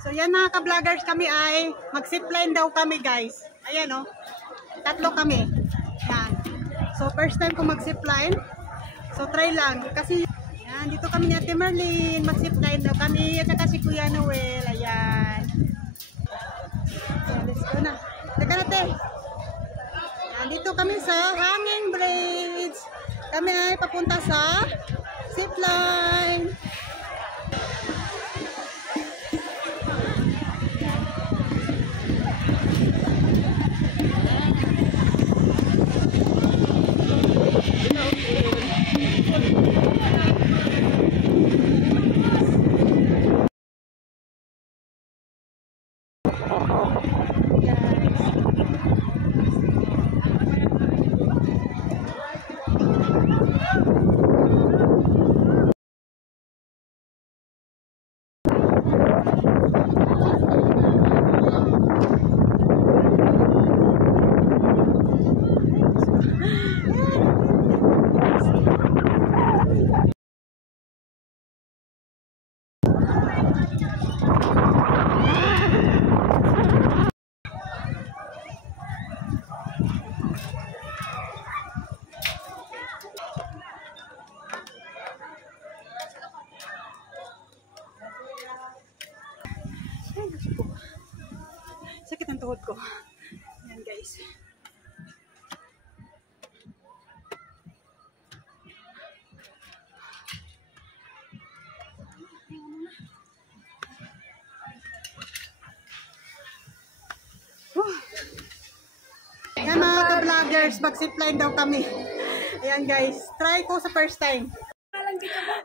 So yan mga ka-vloggers, kami ay mag-zipline daw kami guys. Ayan o. Tatlo kami. Yan. So first time ko mag-zipline. So try lang. Kasi yan, dito kami ni Ate Marlene. Mag-zipline daw kami. At saka si Kuya Noel. Ayan. Ayan, let's go na. Teka natin. Yan, dito kami sa Hanging Bridge. Kami ay papunta sa zipline. Sakit ang tuhod ko. Yan guys. Yan mga ka-vloggers, mag-zipline daw kami. Ayan guys, try ko sa first time.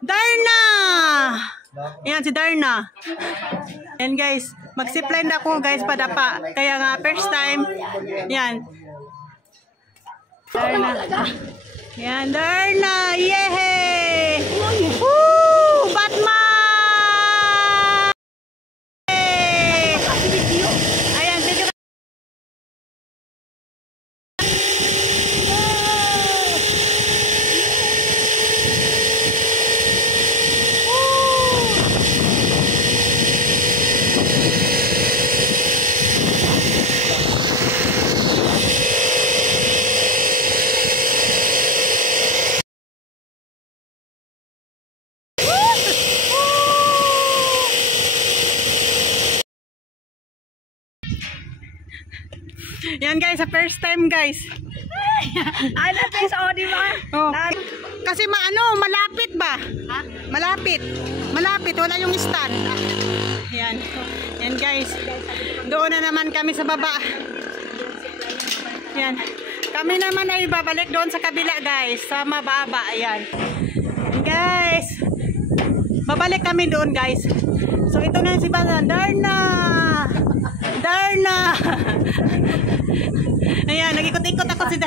Darna! Ayan si Darna. Ayan guys, mag-zipline ako guys padapa. Kaya nga first time. Yan. Darna. Yan Darna. Yehey! Woo! Batman! Ayan, video. Yan guys, sa first time guys. Ano guys, oh di ba? Oh. Kasi malapit ba? Ha? Malapit. Malapit, wala yung stand. Yan. Yan guys. Doon na naman kami sa baba. Yan. Kami naman ay babalik doon sa kabila guys, sa mababa. Ayan. Guys. Babalik kami doon guys. So ito na si Darna. Darna. Ayan, nag-ikot-ikot ako si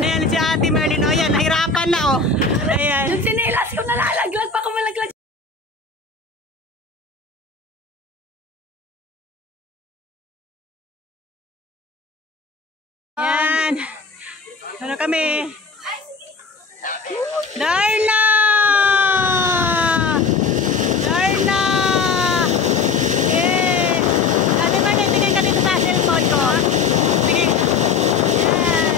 Ayan, si Ate Marlene. Ayan, nahirapan na oh. Ayan. Yung sinilas ko nalalaglag pa kung malaglag. Ayan. Ano kami? Darna! Darna! Yes! Ate Marlene, tingin ka dito sa cellphone ko. Sige. Ayan.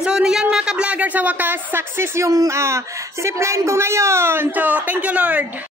So yan mga ka-vlogger, sa wakas success yung zipline ko ngayon. So thank you Lord.